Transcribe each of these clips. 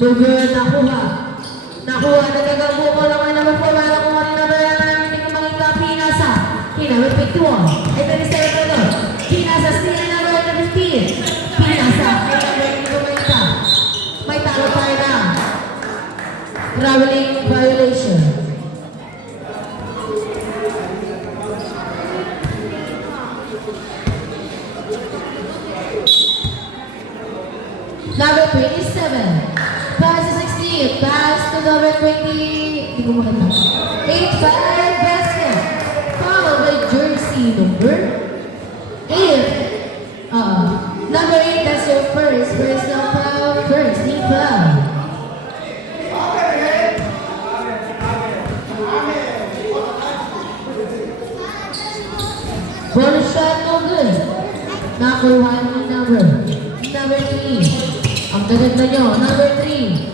Dugan, nakuha. Nakuha, nagagawa ko lang ay number 4. Wala ko rin number 9. Hindi ko makita. Pinasa. Number 51. Ay, 37 na doon. Pinasa, still ay number 15. Pinasa. Ay, number hindi ko makita. May talo tayo na. Traveling violation. Number 27. Pass to 16. Pass to number 20. Hindi ko makita. 8-5 basket. Followed by jersey number 8. Number 8, that's your first. First now foul. First team foul. Bonus shot, no good. Nakuha ni number 3. Ang gaganda nyo, number 3.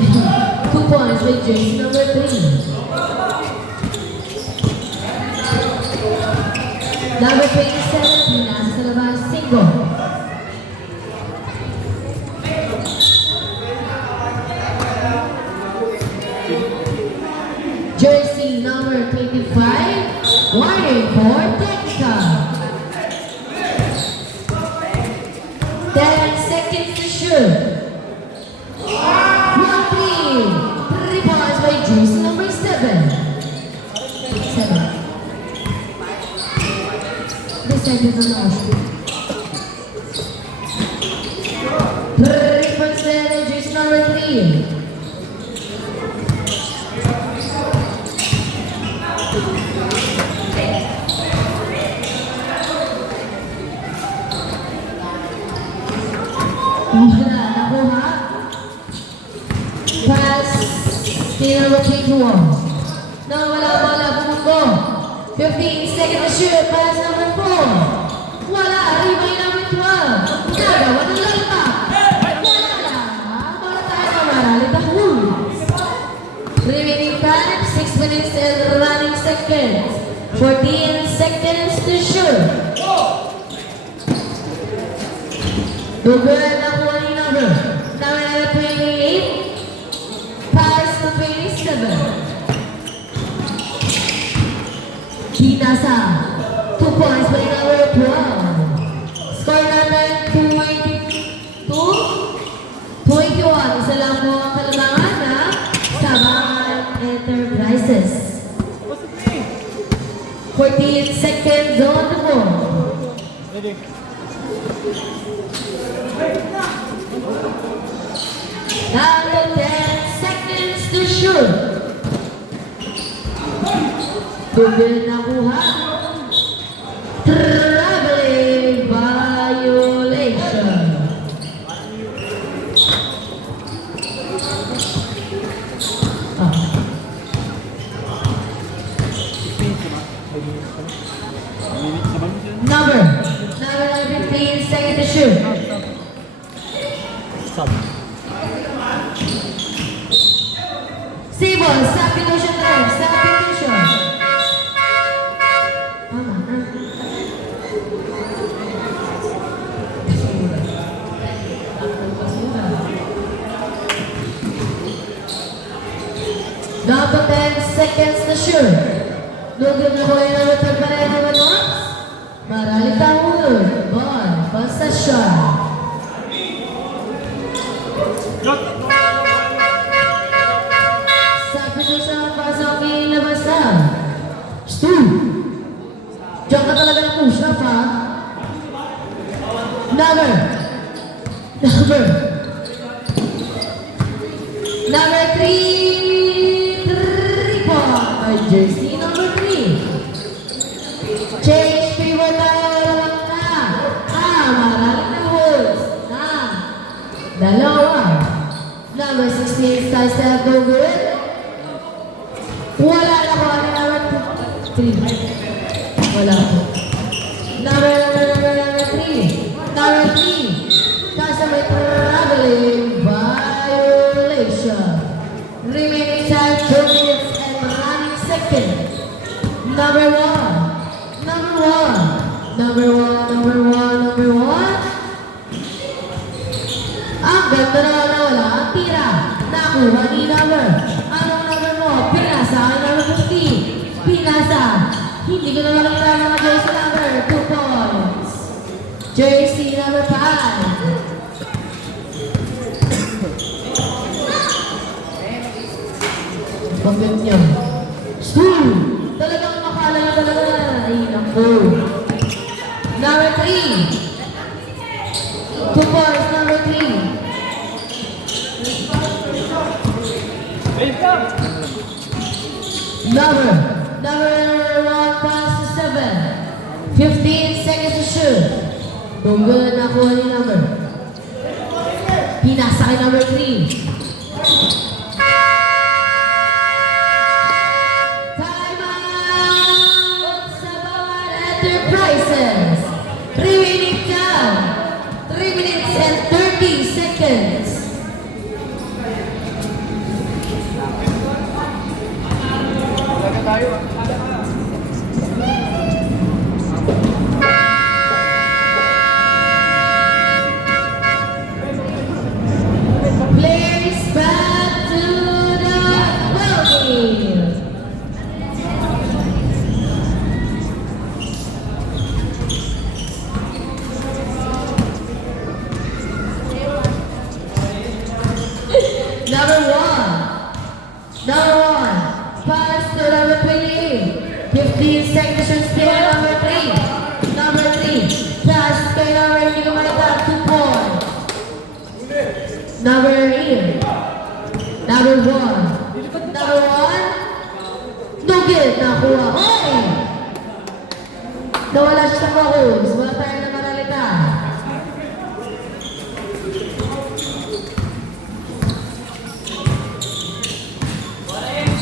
2 points with jersey number 3. Number 27, pinasa sa labas, single. Jersey number 25, wired for technical. 10 seconds to shoot. 1-3. 3 points by jersey number 7. 7. Decided on our shoot. 3 points by jersey number 3. Wala, nakuha. Pass, number 21. Nawala bola, bumundo. 15 seconds to shoot, pass number 4. Wala, rebound number 12. Nagawa ng lalpa. Wala, bola tayo na maralit ang Wolves. Remaining time, 6 minutes and running seconds. 14 seconds to shoot. Dugan, nakuha ni number 28. Pass to 27. Pinasa. 2 points by number 12. Score number 22. 21. Isa lang po ang kalabangan na Sabangan Enterprises. 14 seconds on the board. Ready. Now the 10 seconds to shoot. Dugan nakuha. Traveling violation. Number 15 seconds to shoot. Stop. Sibol, substitution time. Substitution. Tama na. Now to 10 seconds to shoot. Lugod na ko yung naman pareho naman mo. Marali ka ulod. Ball, possession. Substitution pasok ilabas na. Stu. Diyan ka talaga na push up ha. Number 3. 3 point. Jersey number 3. Change favor tayo na. Marami na Wolves. Dalawa. Number 16 starts to go good. Wala na ko. Number 3. Wala ko. Number 3. Number 3. Kasi may traveling violation. Remaining time 2 minutes and running seconds. Number 1. Number one. Ang ganda na wala tira. Nakuha ni number. Anong number mo? Pinasa. Number 50. Pinasa. Hindi ko na makita mga jersey number. 2 points. Jersey number 5. Pagkat niya. School! Talagang makala niya talaga. Ay, naku. Number 3. 2 points, number 3. Number 1 pass to 7. 15 seconds to shoot. Kung good, nakuha ni number. Pinasa kay number 3. Enterprises. 3 minutes down. 3 minutes and 30 seconds. Players back to the ballgame. Number one, pass to number 28. 15 seconds to steal number 3. Number 3, pass kay number, hindi ko malita, 2 points. Number 8. Number 1. Number 1, no good, nakuha. Oy! Nawala siya sa focus, wala tayong namaralita.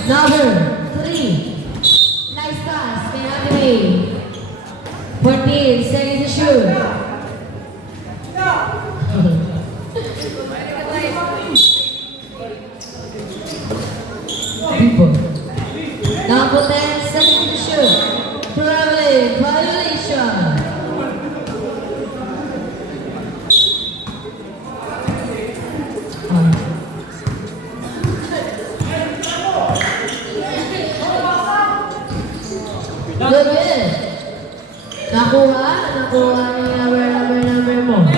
Number 3. Nice pass. Kay Anthony. 14 seconds to shoot. People. Number 10 seconds to shoot. Traveling. Violation. Good, good. Nakuha ni number mo. 5,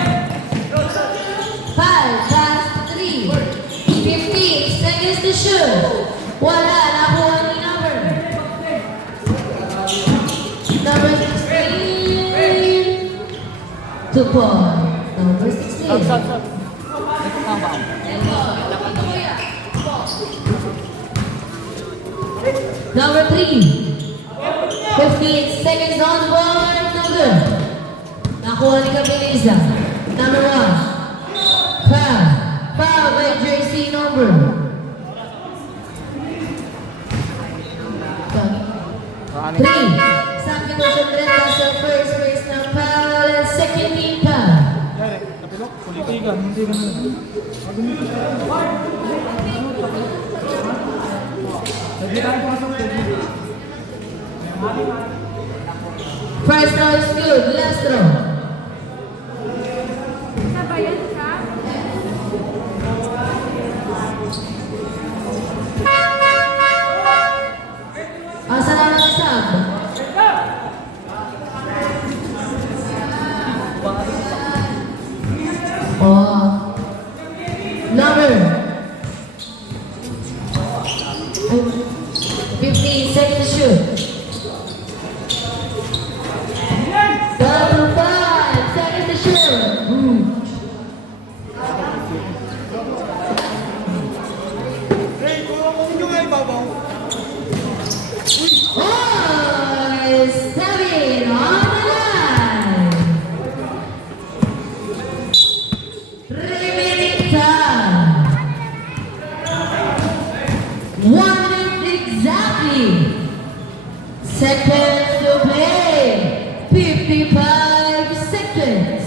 pass 3. 15 seconds to shoot. Wala, nakuha ni number. Number 16. 2 points. Number 16. Number 3. 15 seconds on board. No good. Nakuha ni Capiliza. Number 1. Foul. Foul by jersey number. 3. Substitution Brenda sa first base ng foul and second team foul. First throw is good. Last throw. Asa na ang sub? Oh. Number 15 seconds to shoot. Double 5 seconds to shoot. Oh, is 7 on the line. 3 minutes time. 1 minute exactly. Seconds to play. 55 seconds.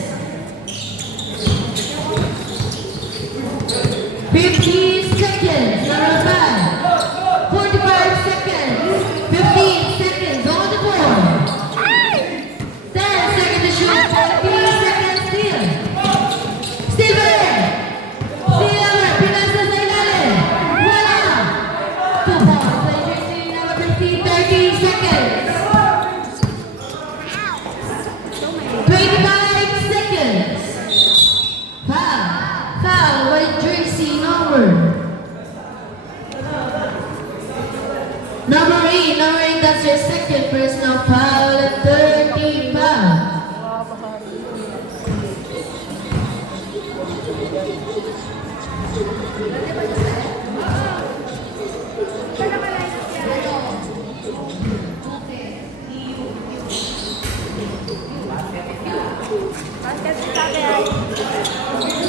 15 seconds. Number 5. 45 seconds. 15 seconds on the board. 10 seconds to shoot. 15 seconds still. Still there. Still there. Pinasa Number 8, that's your second personal foul and 13 foul.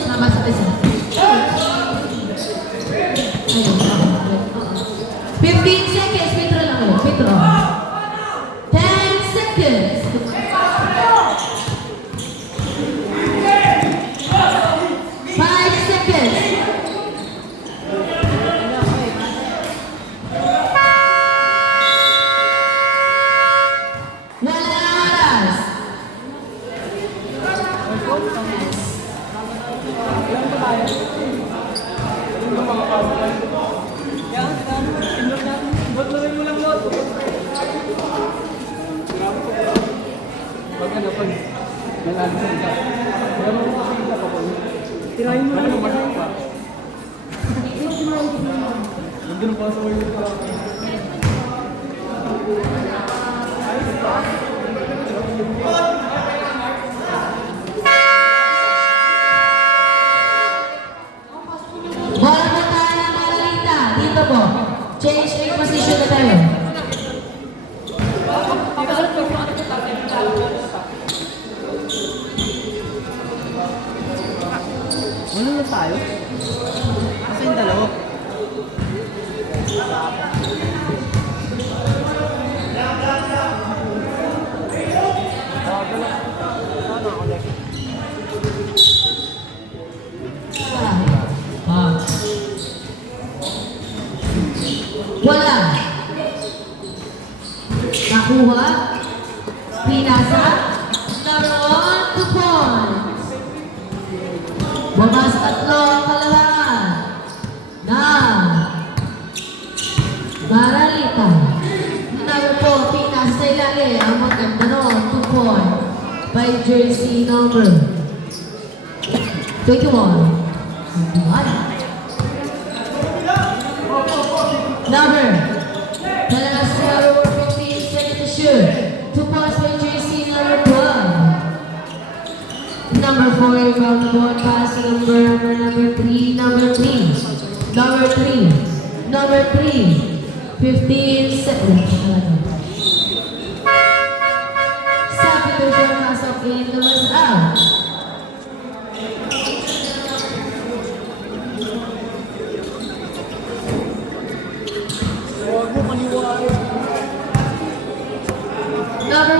Sama sa isa. 15 seconds, Petro lang ulit. Petro. 10 seconds. 5 seconds. Wala oras. Tirahin mo lang yung masaya pa. Nandun pa sa ulo ko. Bola po tayo ng Malalita. Dito po. Change position na tayo. Ano na tayo? Kasi yung dalawa. Wala. Nakuha. Pinasa. Number 1, 2 points. Bumas tatlo ang kalaban. Na Malalita. Number 4, pinasa sa ilalim. Ang maganda noon, 2 points. By jersey number 21. 21. Number, Dalalas number 15 seconds to shoot. 2 points by jersey number 12. Number 4, rebound the ball pass number 3, number 3. Number 3, 15 seconds. Substitution pasok in, lumabas out. Huwag mo kaliwain. Number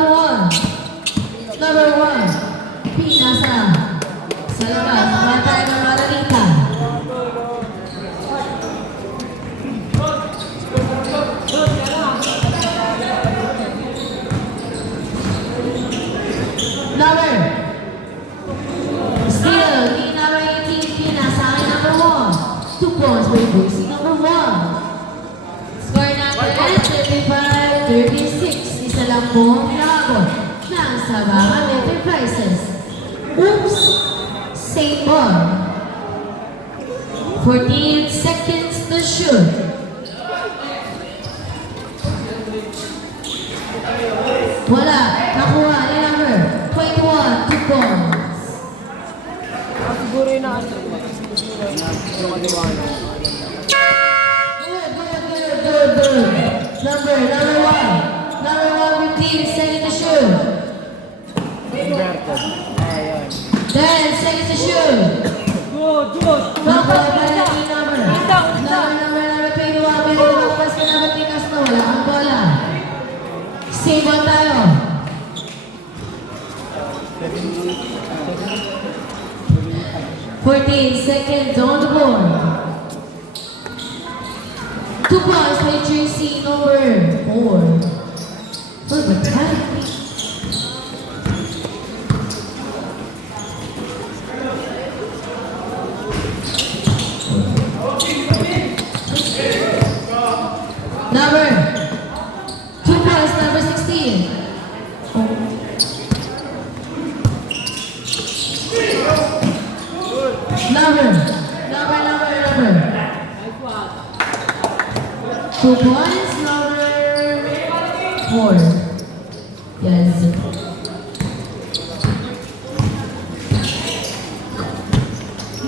1, pinasa sa labas, batay ng Malalita. Number, still, ni number 18, pinasa kay number 1. 2 points by jersey number 1. Score natin 35-36. Isa lang po ang nakabot ng Sabangan Enterprises. Oops! Same ball. 14 seconds to shoot. Wala. Nakuha ni number 21, 2 points. Siguro yun na ano. Yung kaliwain. Good. Number 1, 15 seconds to shoot. Inverted. Ayun. 10 seconds to shoot. Good. Number 21, number 21, may lumabas ka na matikas na wala ang bola. Save on tayo. 14 seconds on the board. 2 points by jersey number 4. For the time. Number 2 points, number 16. Number. 2 points, number 4. Yes.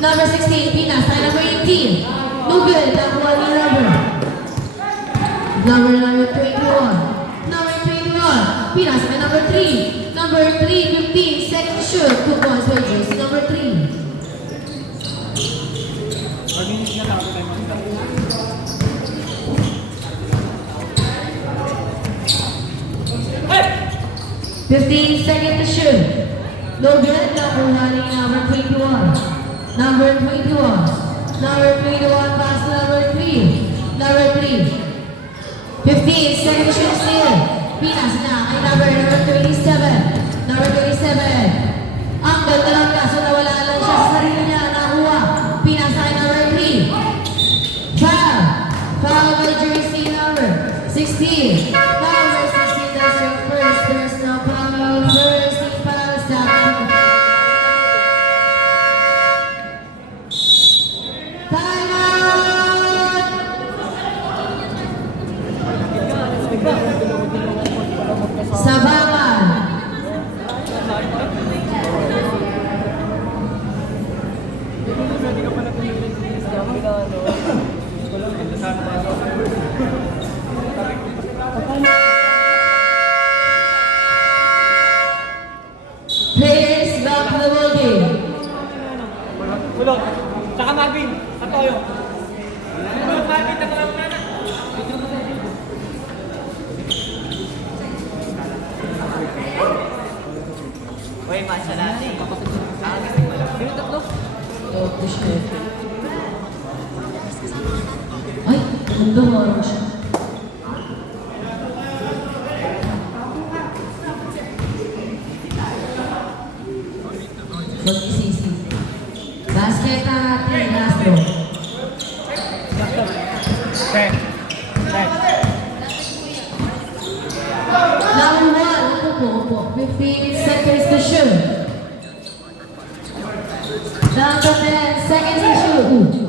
Number 16, Pinas. Tayo number 18. No good. Nakuha ni number. Number 21. Number 21. Pinas. Tayo number 3. Number 3, 15. Second shoot. 2 points by jersey number 3. Pag-inis na lang ako tayo maganda. 15 seconds to shoot. No good. Nakuha ni number 21. Number 21. Number 21 pass to number 3. Number 3. 15 seconds to shoot still. Pinas na kay number 27. Number 27. Ang ganda lang kaso nawala lang siya sa sarili niya. Nakuha. Pinas na kay number 3. Foul. Foul by jersey number 16. Number 16, that's your first personal foul. First team foul sa time out! Sabangan. Pwede ka pala tumingin sa ano. Gusto lang, sana Players back to the ball game. Ulog. Saka Marvin. Katoyo. Ulog, Marvin. Tatawag na na. Uy, masya natin. Sino tatlo? Oh, push it. Ay, ganda mo siya. Mag-isisi. Basket na natin, last row. Set. Set. Number 1, upo. 15 seconds to shoot. Number 10 seconds to shoot.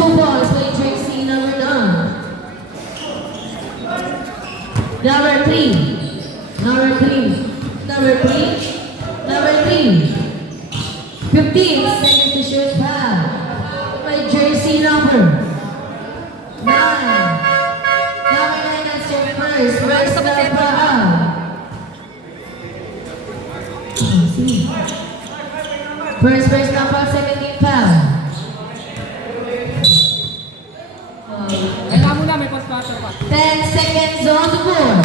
2 balls by jersey number 9. Number 3. Number 3. Number 3. Number 3. 15 seconds to shoot foul by jersey number 9. Number 9, that's your first personal foul. First personal foul, second team foul. Kaya muna, may contractor pa. 10 seconds on the board.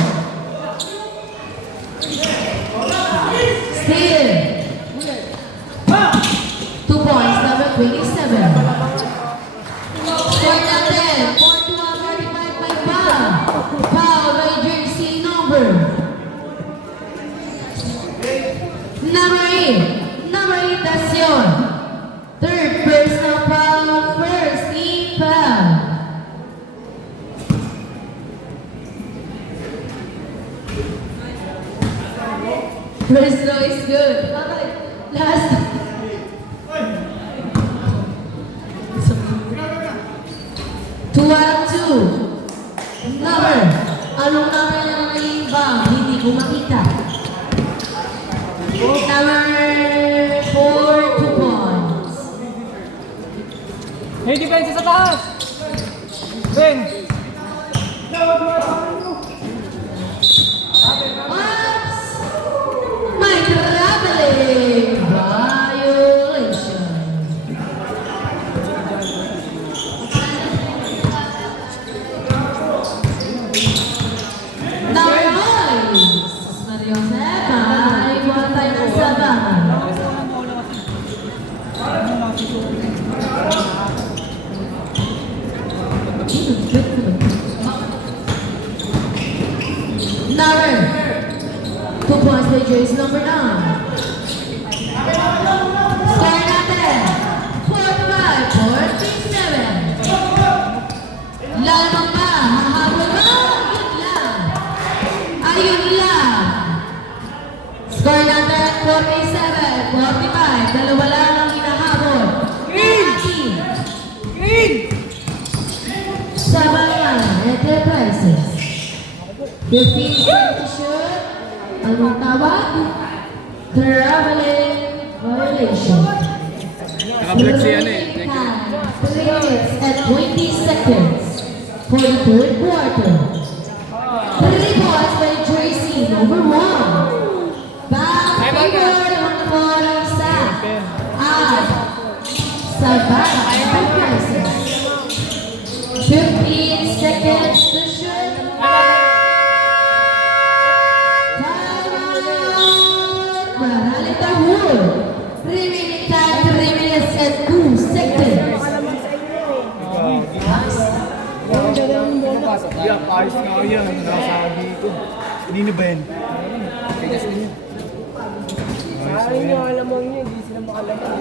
Still. 2 points, number 27. Score natin, 41-35 by foul. Foul by jersey number 8. Number 8, that's yun. Third personal foul, first team foul. First row is good. Okay, last. 2 out of 2. Number. Anong number ng rebound? Hindi ko makita. Number 4, 2 points. Hey, defense sa taas! Ben! Oops! May traveling violation. Number 9. Sus Mario Seca. Ikuha tayo ng sabangan. Number 2 points by jersey number 9. Score natin 45-47. Lamang ba? Hahabol ba? Yun lang. Ayun lang. Score natin 47-45. Dalawa lang ang hinahabol. Green! Green! Sabangan Enterprises. 15 seconds to shoot. Anong tawag? Traveling violation. Naka-black si ano eh. 3 minutes and 20 seconds for the third quarter. 3 points by Tracy, number 1. Back forward on the bottom side. Sabah Enterprises. 15 seconds to shoot. Timeout. Marali Tahur. Remaining time 3 minutes and 2 seconds. Yeah, Paris na ako yan. Nasa dito. Hindi na ba yan? Sayang nyo, alam mo nyo, hindi sila makalabas.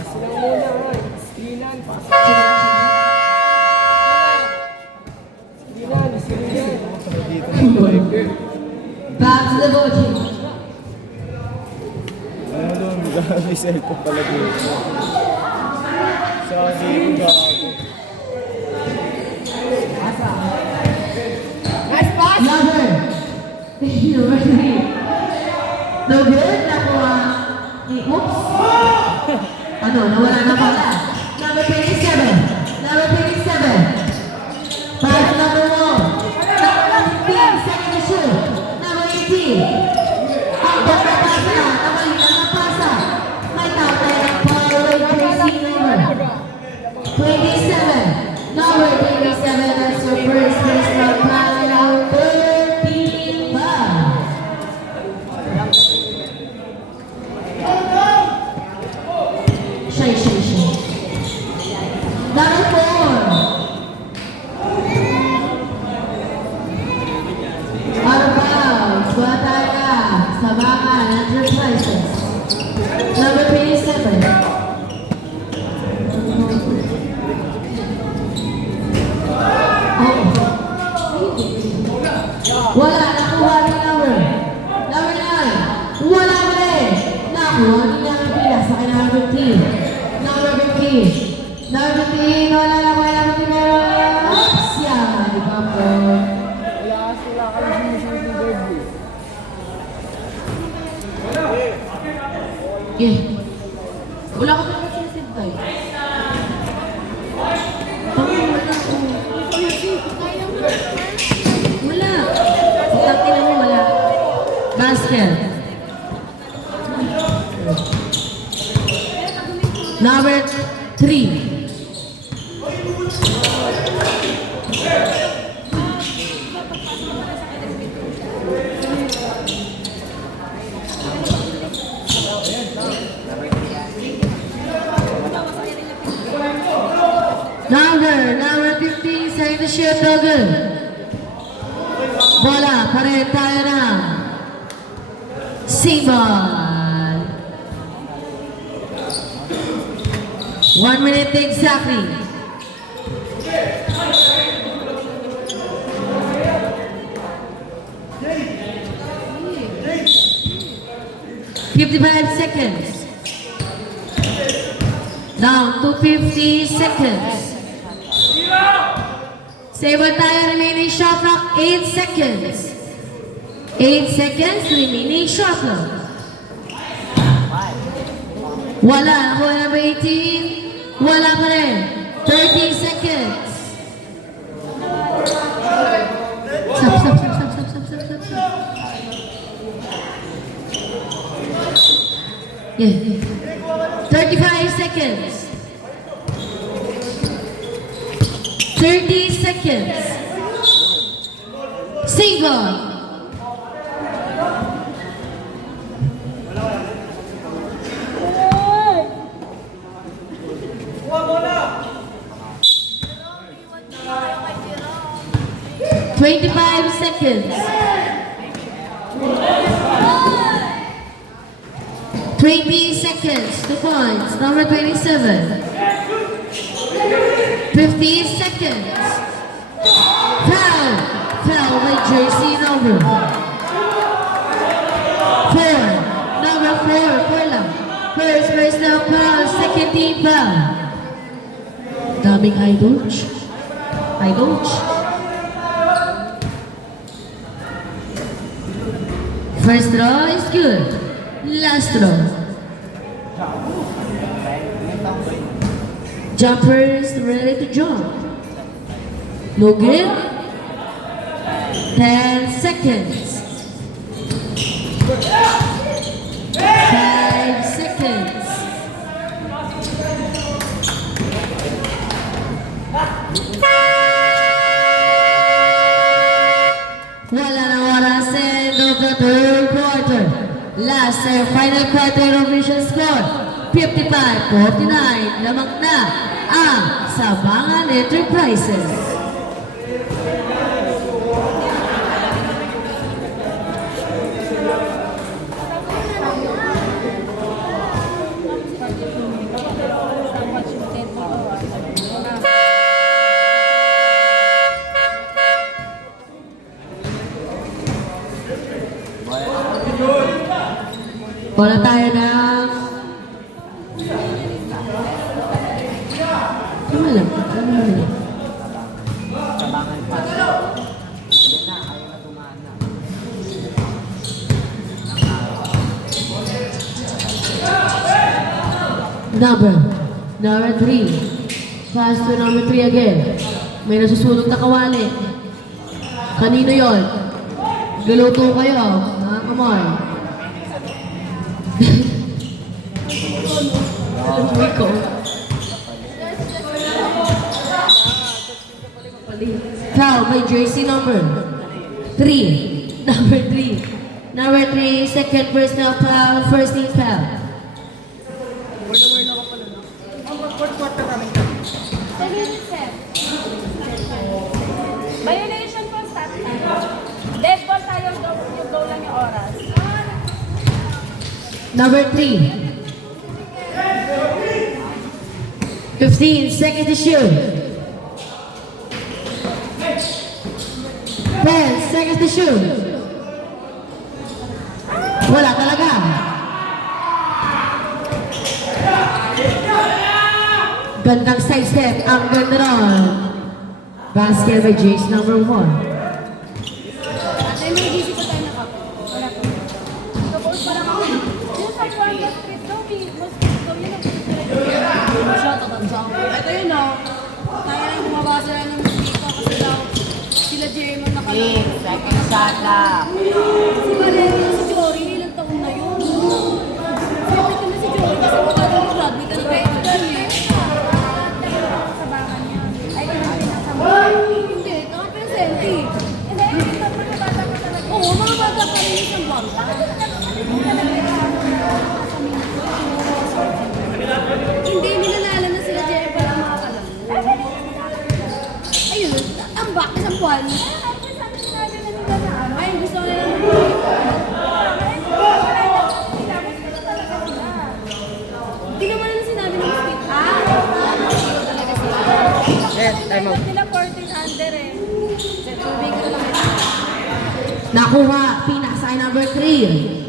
Sila muna, screenan, pasok. Screenan. Back to the voting. Ano doon, may cellphone pala dito. Sabi ko gago. Nice pass! Lover! No good? Nakuha. Oops! Ano, nawala na pala. Number 27. Number 27. Pass number 1. Number 15. Second to shoot. Number 18. Ang basta pasa. Nabalik na pasa. May tatay ng power Tracy number 27. Number 27. That's your first personal pass. Number 35. Shy. Number 4. Out of bounds. Wataya. Sabakan Enterprises. Number 27. Wala, nakuha ni number. Number 9. Wala pa rin. Nakuha ni number pila sa kanya number 15. Number 15. Number 15. Wala na kaya number 15. Oops! Yan. Di ba po? Wala kami sinusunod ng debut. Okay. Wala ka pa rin sinisintay. Wala. Pagkakin mo wala. Basket. Number 3. Number 15, second to shoot, no good. Bola, pare tayo na. Singball. 1 minute exactly. $55 seconds. Down to 50 seconds. Sable tayo, remaining shot clock, 8 seconds. 8 seconds, remaining shot clock. Wala, nakuha number 18. Wala pa rin. 30 seconds. Stop. Yeah. 35 seconds. 30 seconds. Single. $25 seconds. 20 seconds. 2 points. Number 27. 15 seconds. Foul by jersey number 4. Number 4 lang. First personal foul, second team foul. Daming idol. First draw is good. Last draw. Jumpers ready to jump. No good. 10 seconds. 5 seconds. Wala na oras, end of the third quarter. Last and final quarter official score, 55-49. Lamang na ang Sabangan Enterprises. Wala tayo ng... Ano lang? Ano lang? Number 3. Pass to number 3 again. May nasusunog na kawali. Kanino yon? Galuto kayo. Come on. Rico. Foul by jersey number 3. Number 3. Number 3, second personal foul, first team foul. Violation po stop time. Dead ball tayo, yung goal lang yung oras. Number 3. 15 seconds to shoot. 10 seconds to shoot. Wala talaga. Gandang side step. Ang ganda ron. Basket by Jace number 1. At may gisip ko tayo na kape. Wala po. Suppose parang ako. Yung sa Juan Street daw, mas gusto yun ang Ito yun o. Tayo lang bumaba sila ng musika kasi daw sila Jeremy nakalala. Second shot lang. Si Valerio, si Jory, ilang taon na yun. Siyempre ko na si Jory kasi magkakaroon ng rugby talaga ito dyan eh. sabangan niya. Ay, kaya pinasama. Hindi, nakapresente. Hindi, mga bata ko talaga. Oo, mga bata pa rin isang bangka. Hindi, nilalala na sila Jeremy para makakalala. Ayun, ang back isang buwan. Ay, gusto ko na lang. Hindi naman na sinabi ng speak. Mosquito talaga sila. Yes, time out. Sila 14 under eh. Sa tubig ka lang. Nakuha. Pinasay number 3.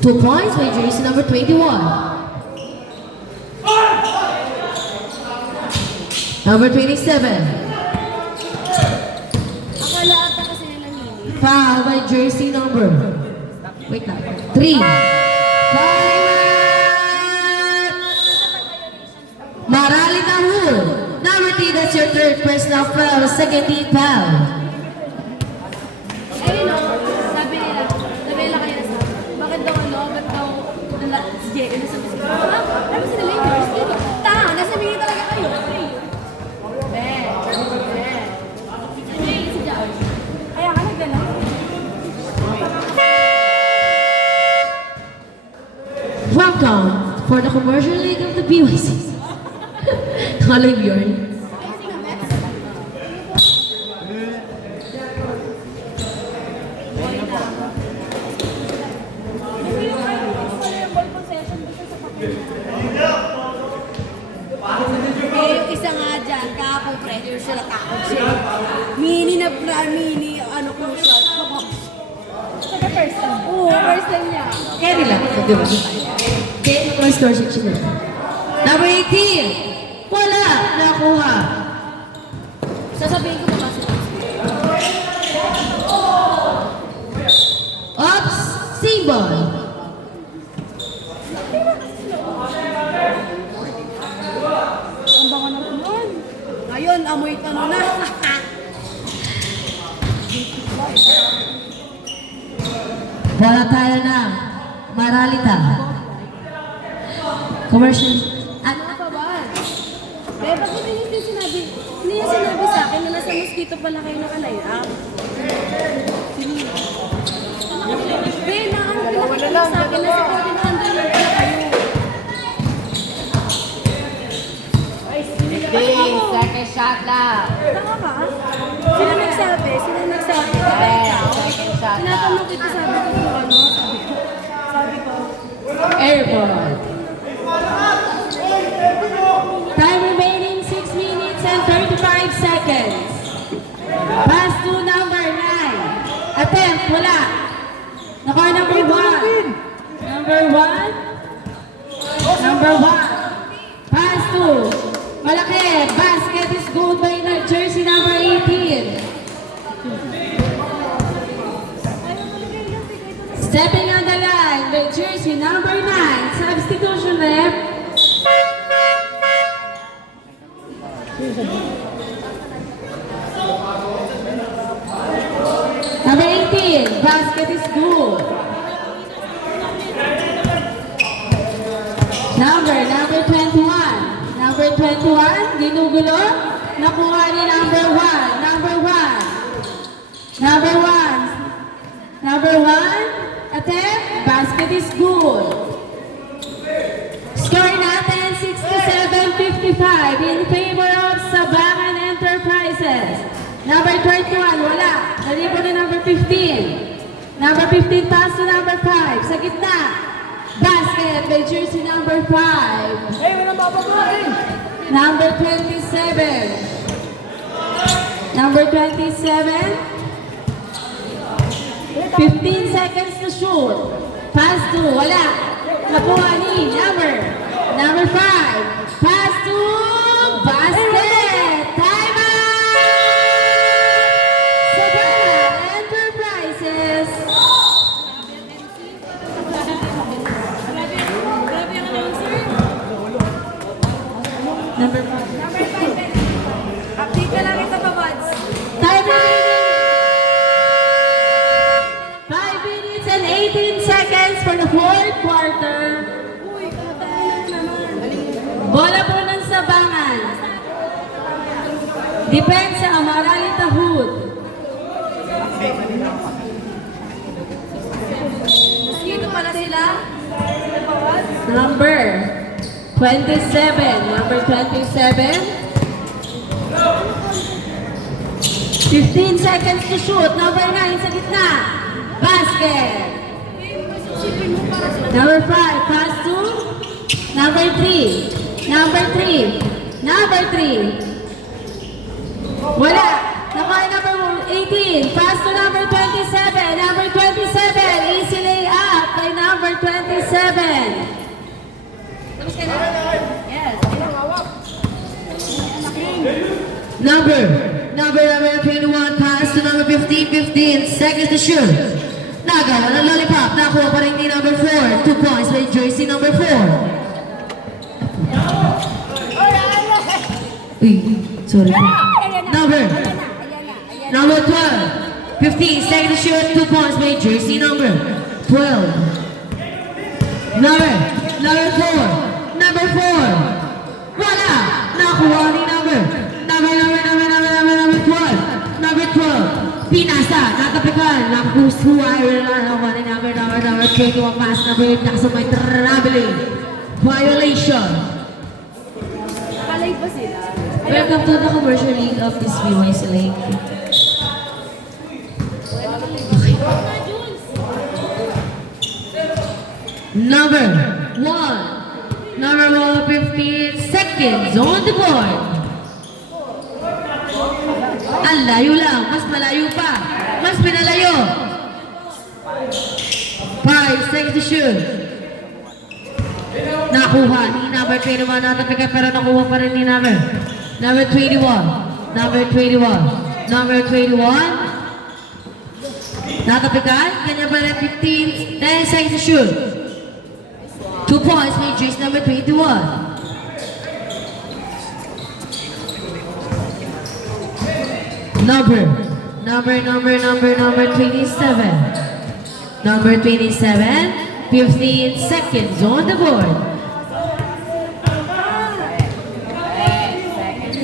2 points by jersey number 21. Number 27. Akala ata kasi nila hini. Foul by jersey number. Wait lang. 3. Marali Tahul. Number 3, that's your third personal foul. Second team foul. Ayun o, sabi nila kanina sa akin, bakit daw ba't daw si Jay, ano sabi sila? Ano sila Lakers? Tanga, nasa bigay talaga kayo. Si Jay. Kaya ka nagdala. Welcome for the commercial league of the BYC. Hello, Bjorn. Hindi yung ano, yung ball possession kasi sa papel. Yung isa nga dyan, kahapon pressure sila, takot siya. Mini, crucial. Saka first time. Oo, first time niya. Carry lang. Di ba? Okay, mga store section na. Number 18. Wala. Nakuha. Sasabihin ko na ba sila? Sibon. Ang bango ng ulan. Ayun, amoy ano na. Volatile na. Maralita. Commercial. At Ano pa ba? Eh, bakit hindi sinabi? Hindi niya sinabi sa akin na nasa mosquito pala kayo naka-line up. Ben, nakakita lang sa akin na sa 1400 lang pala kayo. Second shot lang. Tama ka? Sino nagsabi? Sino nagsabi? Second shot lang. Tinatanong kita sabi ko kung ano. Sabi ko. Airball. Time remaining 6 minutes and 35 seconds. Pass to number 9. Attempt, wala. Nakuha number 1. Number 1. Number 1. Pass to. Malaki. Basket is good by jersey number 18. Stepping on the line with jersey number 9. Substitution rep. Number 18, basket is good. Number 21. Number 21, ginugulo. Nakuha ni number 1. Number 1. Number 1. Number 1, attempt, basket is good. Score natin 67-55 in favor of Sabangan Enterprises. Number 21, wala. Nalipo ni number 15. Number 15 pass to number 5. Sa gitna. Basket by jersey number 5. Hey, walang babaguhin! Number 27. Number 27. 15 seconds to shoot. Pass to, wala. Nakuha ni number 5. Pass to basket. Time out! Sabangan Enterprises. Grabe ang announcer. Number 5. Number 5. Update ka lang ito pa, Buds. Time remaining 5 minutes and 18 seconds for the fourth quarter. Uy, katayin naman. Bola po ng Sabangan. Depensa Amaralita Hood. Mosquito pala sila. Sila pa, Buds? Number 27. Number 27. 15 seconds to shoot. Number 9 sa gitna. Basket. Sipin mo para sila. Number 5. Pass to number 3. Number 3. Number 3. Wala. Nakuha number 18. Pass to number 27. Number 27. Easy lay up by number 27. Tapos ka na? Yes. Number 21, pass to number 15, 15 seconds to shoot. Nagawa ng lollipop, nakuha pa rin ni number 4. 2 points by jersey number 4. Uy, sorry. Number 12, 15 seconds to shoot. 2 points by jersey number 12. Number 4. Wala! Nakuha ni number 12. Number 12. Pinasa, natapikan. Nakusuha. Nakuha ni number 21. Pass number 8. Nakasamay traveling. Violation. Palay pa sila. Welcome to the commercial league of this BYC Lake. Number 15 seconds on the board. Ang layo lang, mas malayo pa. Mas pinalayo. 5 seconds to shoot. Nakuha ni number 21 natapikan pero nakuha pa rin ni number 21. Number 21. Nakapikan, kanya pa rin 15, 10 seconds to shoot. 2 points may jersey number 21. Number 27. Number 27, 15 seconds on the board.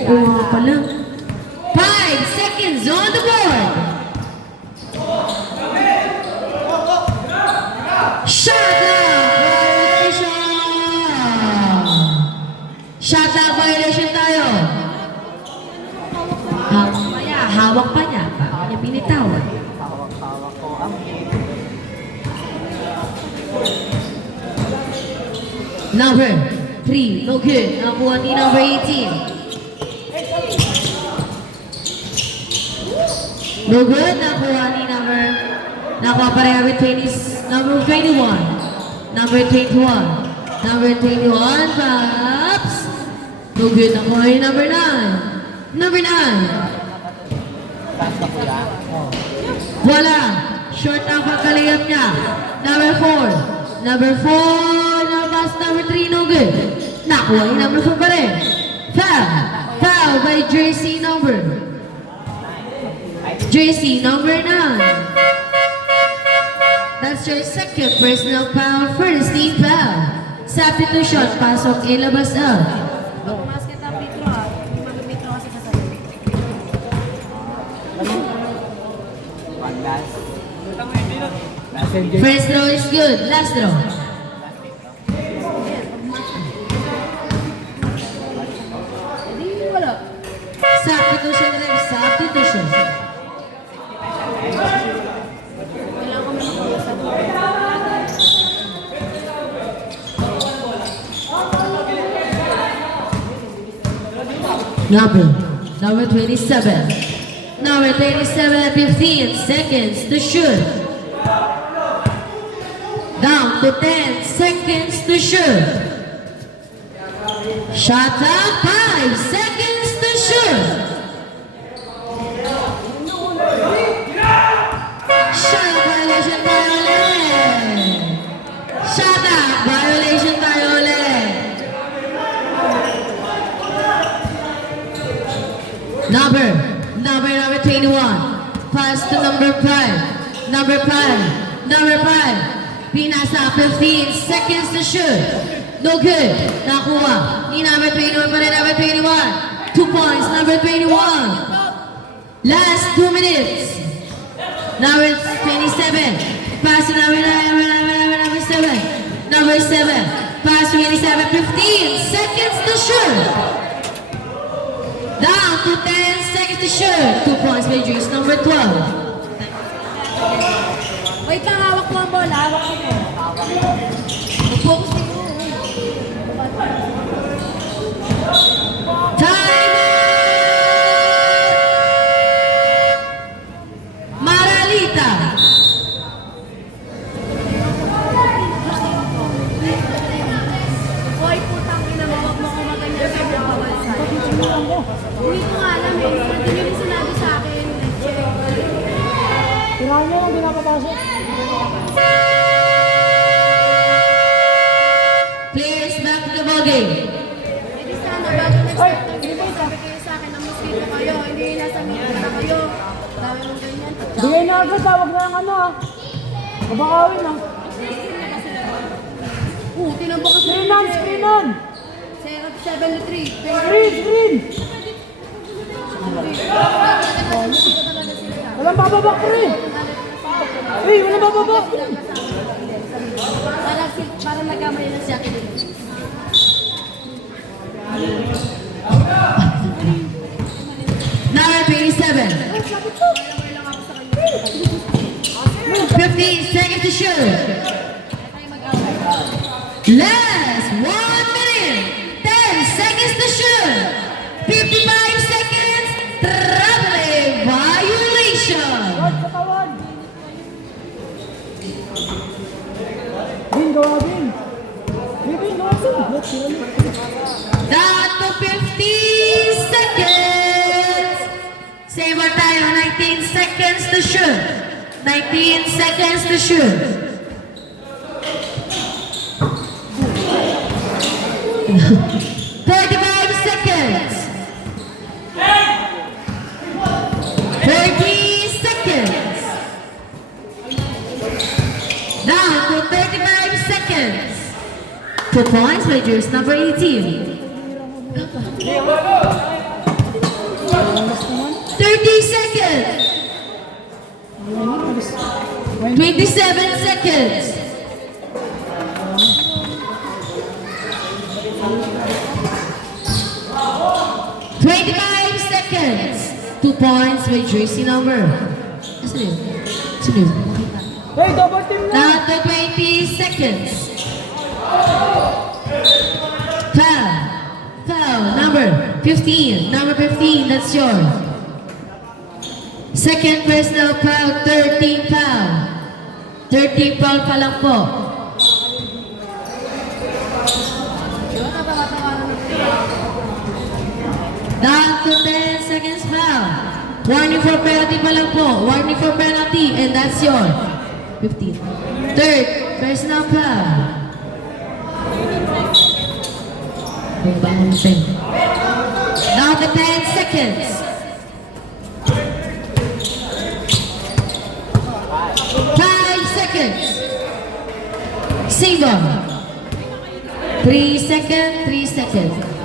Oo pala. 5 seconds on the board. Shot clock violation. Shot clock violation tayo. Hawak pa niya. Baka niya binitawan. Hawak ko ang Number 3, no good. Nakuha ni number 18. No good. Nakuha ni nakuha pa rin number 21. Number 21. Number 21, perhaps. No good. Nakuha ni number 9. Number 9. Wala. Short ang pagkalayap niya. Number 4. Number 4. Nabas number 3. No good. Nakuha yung number 4 pa rin. Foul. Foul by jersey number 9. That's your second personal foul. First team foul. Substitution. Pasok ilabas out. Basket ang Petro ha. Hindi mag-Petro kasi sa sarili. One last. First throw is good. Last throw. Hindi wala. Substitution rin. Substitution. Kailangan ko muna sa Number 27. Number 27, 15 seconds to shoot. Down to 10 seconds to shoot. Shot up, 5 seconds to shoot. Shot violation tayo ulit. Shot up, violation tayo ulit. Number 21. Pass to number 5. Number 5. Pinasa 15 seconds to shoot. No good. Nakuha. Ni number 21 pa rin. Number 21. 2 points. Number 21. Last 2 minutes. Number 27. Pass to number 7. Number 7. Pass to 27. 15 seconds to shoot. Down to 10 seconds to shoot. 2 points by Jace number 12. Wait lang, hawak mo ang bola. Hawak ko mo. Focus mo. Time out! Maralita. Hoy, putang ina mo. Huwag mo kumaganyan sa mga bawal sa'yo. Hindi ko nga alam eh. Hindi nyo rin sinabi sa akin. Tirahan niyo kung di napapasok. Players back to the ball game. Hindi sana bago nag-start ng game, sabi kayo sa akin na mosquito kayo. Hindi nasa media na kayo. Dami mong ganyan. Bigay na agad, tawag na ang ano ah. Kabakawin ah. Tinampo ka sa Screenan! 73. Screen! Walang bababak rin! Uy, walang bababak rin! Para nagkamali na siya. Number 27. 15 seconds to shoot. Last 1 minute. 10 seconds to shoot. 55 seconds. Traveling violation. Katawan! Bin, gawa bin! Bin, gawa bin! Down to 15 seconds. Same more tayo. 19 seconds to shoot. 19 seconds to shoot. 35 seconds. 30 seconds. Down to 35 seconds. 2 points by jersey number 18. 30 seconds. 27 seconds. 25 seconds. 2 points by jersey number. Asan yun? Sino yun? Hey, double team na! Down to 20 seconds. Foul. Foul. Number 15. Number 15. That's yours. Second personal foul. 13 foul. 13 foul pa lang po. Down to 10 seconds foul. Warning for penalty pa lang po. Warning for penalty. And that's yours. 15. Third personal foul. Now the 10 seconds. 5 seconds. Single. 3 seconds, 3 seconds.